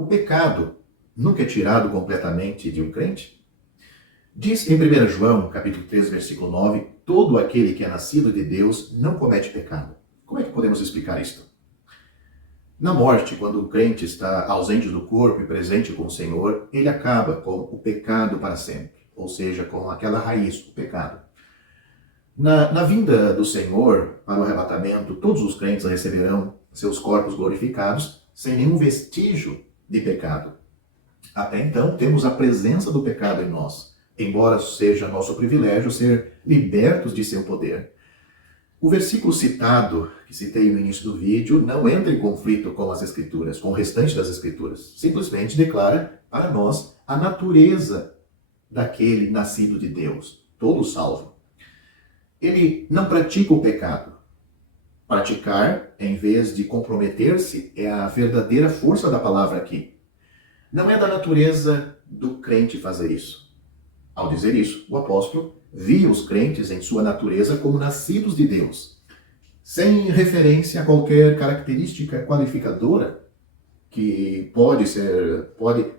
O pecado nunca é tirado completamente de um crente? Diz em 1 João, capítulo 3, versículo 9, todo aquele que é nascido de Deus não comete pecado. Como é que podemos explicar isto? Na morte, quando o crente está ausente do corpo e presente com o Senhor, ele acaba com o pecado para sempre, ou seja, com aquela raiz, o pecado. Na vinda do Senhor para o arrebatamento, todos os crentes receberão seus corpos glorificados sem nenhum vestígio de pecado. Até então, temos a presença do pecado em nós, embora seja nosso privilégio ser libertos de seu poder. O versículo citado, que citei no início do vídeo, não entra em conflito com as Escrituras, com o restante das Escrituras. Simplesmente declara para nós a natureza daquele nascido de Deus, todo salvo. Ele não pratica o pecado. Praticar, em vez de comprometer-se, é a verdadeira força da palavra aqui. Não é da natureza do crente fazer isso. Ao dizer isso, o apóstolo via os crentes em sua natureza como nascidos de Deus, sem referência a qualquer característica qualificadora que pode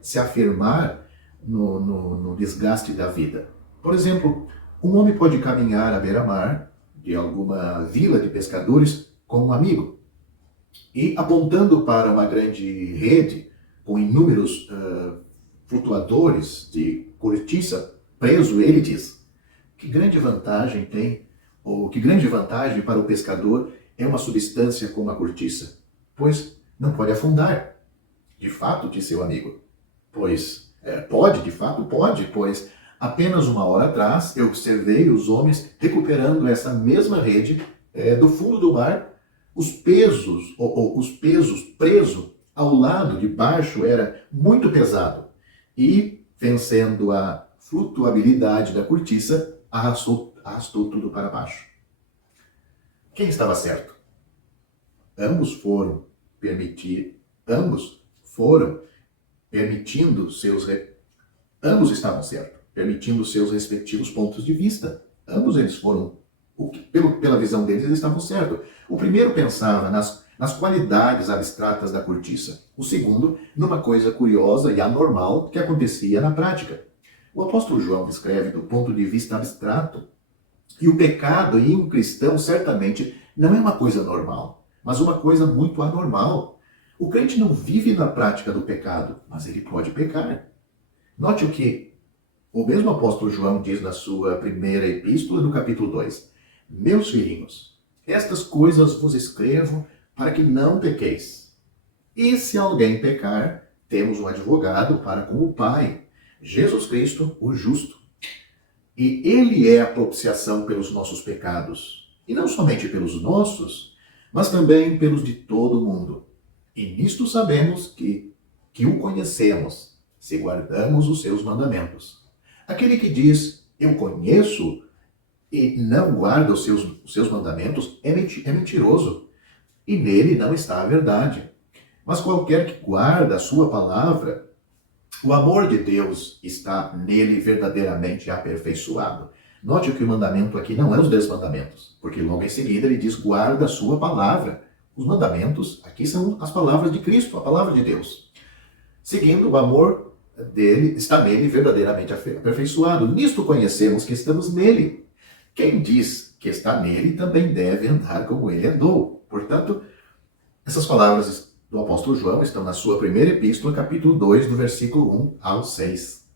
se afirmar no desgaste da vida. Por exemplo, um homem pode caminhar à beira-mar de alguma vila de pescadores com um amigo e, apontando para uma grande rede com inúmeros flutuadores de cortiça preso, ele diz: que grande vantagem tem, ou que grande vantagem para o pescador é uma substância como a cortiça, pois não pode afundar. De fato, disse seu amigo. Pois, pode, de fato pode, pois apenas uma hora atrás eu observei os homens recuperando essa mesma rede do fundo do mar. Os pesos presos ao lado de baixo era muito pesado e, vencendo a flutuabilidade da cortiça, arrastou tudo para baixo. Quem estava certo? Ambos foram ambos estavam certos, permitindo seus respectivos pontos de vista. Ambos eles foram, pela visão deles, eles estavam certos. O primeiro pensava nas qualidades abstratas da cortiça. O segundo, numa coisa curiosa e anormal que acontecia na prática. O apóstolo João descreve do ponto de vista abstrato que o pecado em um cristão certamente não é uma coisa normal, mas uma coisa muito anormal. O crente não vive na prática do pecado, mas ele pode pecar. Note o que o mesmo apóstolo João diz na sua primeira epístola, no capítulo 2. Meus filhinhos, estas coisas vos escrevo para que não pequeis. E se alguém pecar, temos um advogado para com o Pai, Jesus Cristo, o justo. E ele é a propiciação pelos nossos pecados, e não somente pelos nossos, mas também pelos de todo o mundo. E nisto sabemos que o conhecemos, se guardamos os seus mandamentos. Aquele que diz, eu conheço, e não guarda os seus mandamentos, é mentiroso, e nele não está a verdade. Mas qualquer que guarda a sua palavra, o amor de Deus está nele verdadeiramente aperfeiçoado. Note que o mandamento aqui não é os 10 mandamentos, porque logo em seguida ele diz, guarda a sua palavra. Os mandamentos aqui são as palavras de Cristo, a palavra de Deus. Seguindo, o amor dele está nele verdadeiramente aperfeiçoado. Nisto conhecemos que estamos nele. Quem diz que está nele também deve andar como ele andou. Portanto, essas palavras do apóstolo João estão na sua primeira epístola, capítulo 2, do versículo 1 ao 6.